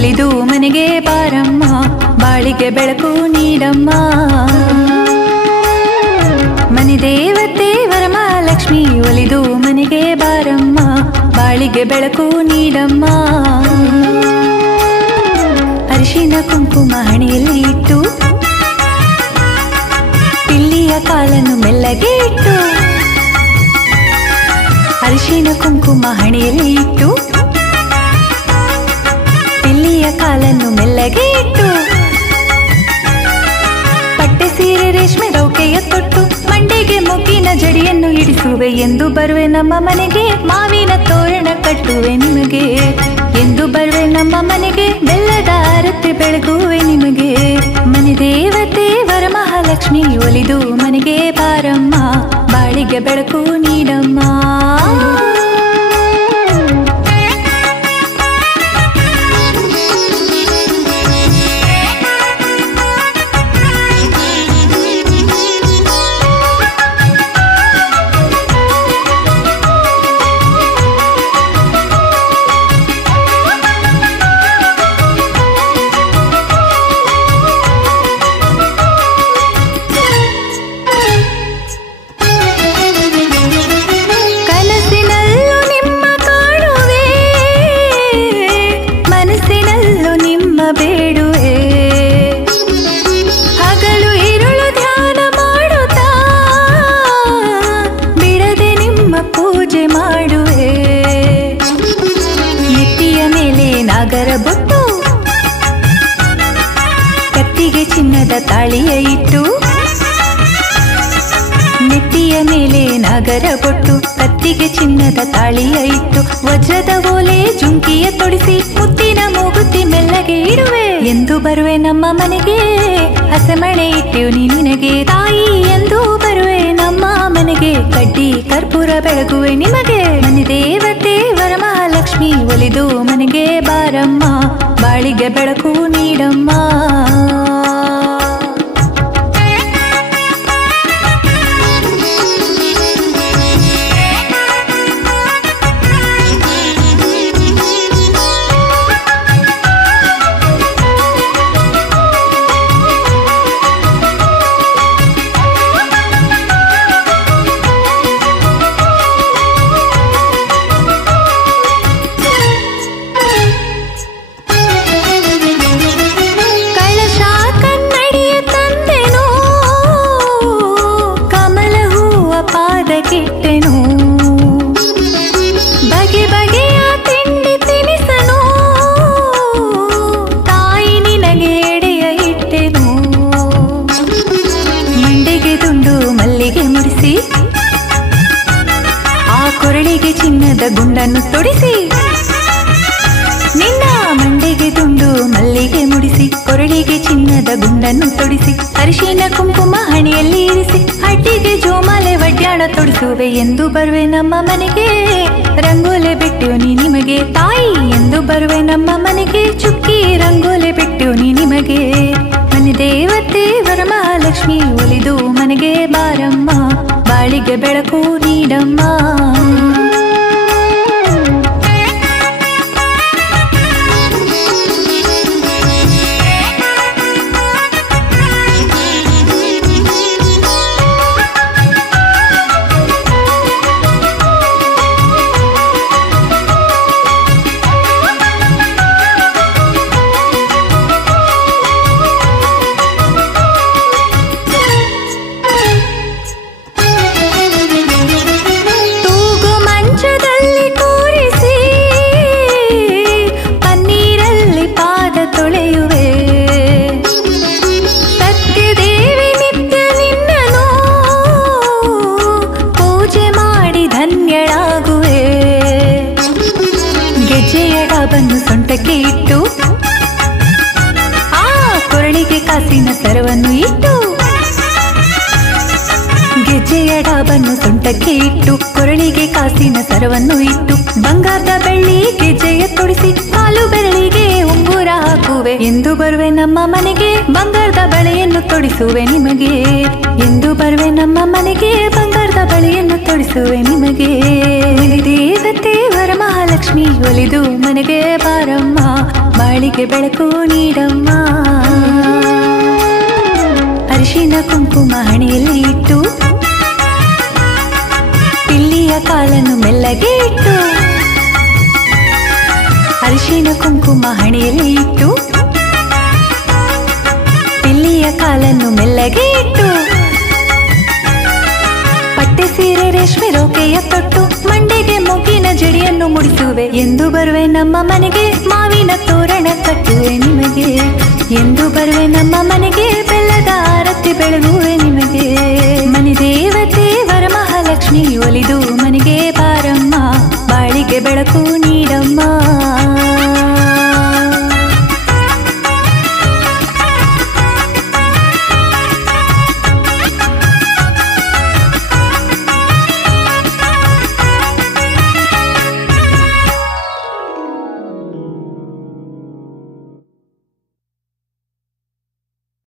ಒಲಿದು ಮನೆಗೆ ಬಾರಮ್ಮ, ಬಾಳಿಗೆ ಬೆಳಕು ನೀಡಮ್ಮ. ಮನೆ ದೇವತೆ ವರಮಹಾಲಕ್ಷ್ಮಿ ಒಲಿದು ಮನೆಗೆ ಬಾರಮ್ಮ, ಬಾಳಿಗೆ ಬೆಳಕು ನೀಡಮ್ಮ. ಅರಿಶಿನ ಕುಂಕುಮ ಹಣೆಯಲ್ಲಿ ಇಟ್ಟು ಪಿಲ್ಲಿಯ ಕಾಲನ್ನು ಮೆಲ್ಲಗೆ ಇಟ್ಟು, ಅರಿಶಿನ ಕುಂಕುಮ ಹಣೆಯಲ್ಲಿ ಇಟ್ಟು ಪಿಲ್ಲಿಯ ಕಾಲನ್ನು ಮೆಲ್ಲಗೆ ಇಟ್ಟು, ಪಟ್ಟೆ ಸೀರೆ ರೇಷ್ಮೆ ರೌಕೆಯ ತೊಟ್ಟು ಮಂಡೆಗೆ ಮೊಗ್ಗಿನ ಜಡಿಯನ್ನು ಇಡಿಸುವೆ. ಎಂದು ಬರುವೆ ನಮ್ಮ ಮನೆಗೆ, ಮಾವಿನ ತೋರಣ ಕಟ್ಟುವೆ ನಿಮಗೆ. ಎಂದು ಬರುವೆ ನಮ್ಮ ಮನೆಗೆ, ಬೆಲ್ಲದ ಆರತಿ ಬೆಳಗುವೆ ನಿಮಗೆ. ಮನೆ ದೇವತೆ ವರಮಹಾಲಕ್ಷ್ಮಿ ಒಲಿದು ಮನೆಗೆ ಬಾರಮ್ಮ, ಬಾಳಿಗೆ ಬೆಳಕು ನೀಡಮ್ಮ. ಕತ್ತಿಗೆ ಚಿನ್ನದ ತಾಳಿಯ ಇಟ್ಟು, ನೆತ್ತಿಯ ಮೇಲೆ ನಾಗರ ಬೊಟ್ಟು, ಕತ್ತಿಗೆ ಚಿನ್ನದ ತಾಳಿಯ ಇಟ್ಟು, ವಜ್ರದ ಓಲೆ ಜುಂಕಿಯ ತೊಡಿಸಿ ಮುತ್ತಿನ ಮೂಗುತಿ ಮೆಲ್ಲಗೆ ಇಡುವೆ. ಎಂದು ಬರುವೆ ನಮ್ಮ ಮನೆಗೆ, ಹಸೆಮಣೆ ಇಟ್ಟೆವು ನಿನಗೆ ತಾಯಿ. ಎಂದು ಬರುವೆ ನಮ್ಮ ಮನೆಗೆ, ಕಡ್ಡಿ ಕರ್ಪೂರ ಬೆಳಗುವೆ ನಿಮಗೆ. ಮನೆ ದೇವತೆ ವರಮಹಾಲಕ್ಷ್ಮಿ ಒಲಿದು ಮನೆಗೆ ಬಾರಮ್ಮ, ಬಾಳಿಗೆ ಬೆಳಕು ನೀಡಮ್ಮ. ಬಗೆ ಬಗೆಯ ತಿಂಡಿ ತಿನಿಸನು ತಾಯಿ ನಿನಗೆ ಎಡೆಯ ಇಟ್ಟೆನು. ಮಂಡೆಗೆ ದುಂಡು ಮಲ್ಲಿಗೆ ಮುಡಿಸಿ, ಆ ಕೊರಳಿಗೆ ಚಿನ್ನದ ಗುಂಡನ್ನು ತೊಡಿಸಿ. ನಿನ್ನ ಮಂಡೆಗೆ ದುಂಡು ಮಲ್ಲಿಗೆ ಮುಡಿಸಿ, ಕೊರಳಿಗೆ ಚಿನ್ನದ ಗುಂಡನ್ನು ತೊಡಿಸಿ, ಅರಿಶಿನ ಕುಂಕುಮ ಹಣೆಯಲ್ಲಿ ಇರಿಸಿ, ಹಡ್ಡಿಗೆ ಜೋಮಾಲೆ ವಡ್ಯಾಣ ತೊಡಿಸುವೆ. ಎಂದು ಬರುವೆ ನಮ್ಮ ಮನೆಗೆ, ರಂಗೋಲೆ ಬಿಟ್ಟೆವು ನೀ ನಿಮಗೆ ತಾಯಿ. ಎಂದು ಬರುವೆ ನಮ್ಮ ಮನೆಗೆ, ಚುಕ್ಕಿ ರಂಗೋಲೆ ಬಿಟ್ಟೆವು ನೀ ನಿಮಗೆ. ಮನೆ ದೇವತೆ ವರಮಹಾಲಕ್ಷ್ಮಿ ಒಲಿದು ಮನೆಗೆ ಬಾರಮ್ಮ, ಬಾಳಿಗೆ ಬೆಳಕು ನೀಡಮ್ಮ. ಸೊಂಟಕ್ಕೆ ಇಟ್ಟು, ಆ ಕೊರಳಿಗೆ ಕಾಸಿನ ಸರವನ್ನು ಇಟ್ಟು, ಗೆಜ್ಜೆಯ ಡಾಬನ್ನು ಸೊಂಟಕ್ಕೆ ಇಟ್ಟು, ಕೊರಳಿಗೆ ಕಾಸಿನ ಸರವನ್ನು ಇಟ್ಟು, ಬಂಗಾರದ ಬೆಳ್ಳಿ ಗೆಜ್ಜೆಯ ತೊಡಿಸಿ, ಕಾಲು ಬೆರಳಿಗೆ ಉಂಗುರ ಹಾಕುವೆ. ಎಂದು ಬರುವೆ ನಮ್ಮ ಮನೆಗೆ, ಬಂಗಾರದ ಬಳೆಯನ್ನು ತೊಡಿಸುವೆ ನಿಮಗೆ. ಎಂದು ಬರುವೆ ನಮ್ಮ ಮನೆಗೆ, ಬಂಗಾರದ ಬಳೆಯನ್ನು ತೊಡಿಸುವೆ ನಿಮಗೆ. ದೇವತೆ ವರಮಹಾಲಕ್ಷ್ಮಿ ಒಲಿದು ಮನೆಗೆ ಬಾರಮ್ಮ, ಬಾಳಿಗೆ ಬಾಳಿಗೆ ಬೆಳಕು ನೀಡಮ್ಮ. ಅರಿಶಿನ ಕುಂಕುಮ ಹಣೆಯಲ್ಲಿ ಇಟ್ಟು ಪಿಲ್ಲಿಯ ಕಾಲನ್ನು ಮೆಲ್ಲಗೆ ಇಟ್ಟು, ಅರಿಶಿನ ಕುಂಕುಮ ಹಣೆಯಲ್ಲಿ ಇಟ್ಟು ಪಿಲ್ಲಿಯ ಕಾಲನ್ನು ಮೆಲ್ಲಗೆ ಇಟ್ಟು, ಪಟ್ಟೆ ಸೀರೆ ರೇಷ್ಮೆ ರೋಕೆಯ ತೊಟ್ಟು ಮಂಡೆಗೆ ಮೊಗ್ಗಿನ ಜಡಿಯನ್ನು ಮುಡಿಸುವೆ. ಎಂದು ಬರುವೆ ನಮ್ಮ ಮನೆಗೆ ಮಾವಿನ ತೋರಣ ಕಟ್ಟುವೆ ನಿಮಗೆ. ಎಂದು ಬರುವೆ ನಮ್ಮ ಮನೆಗೆ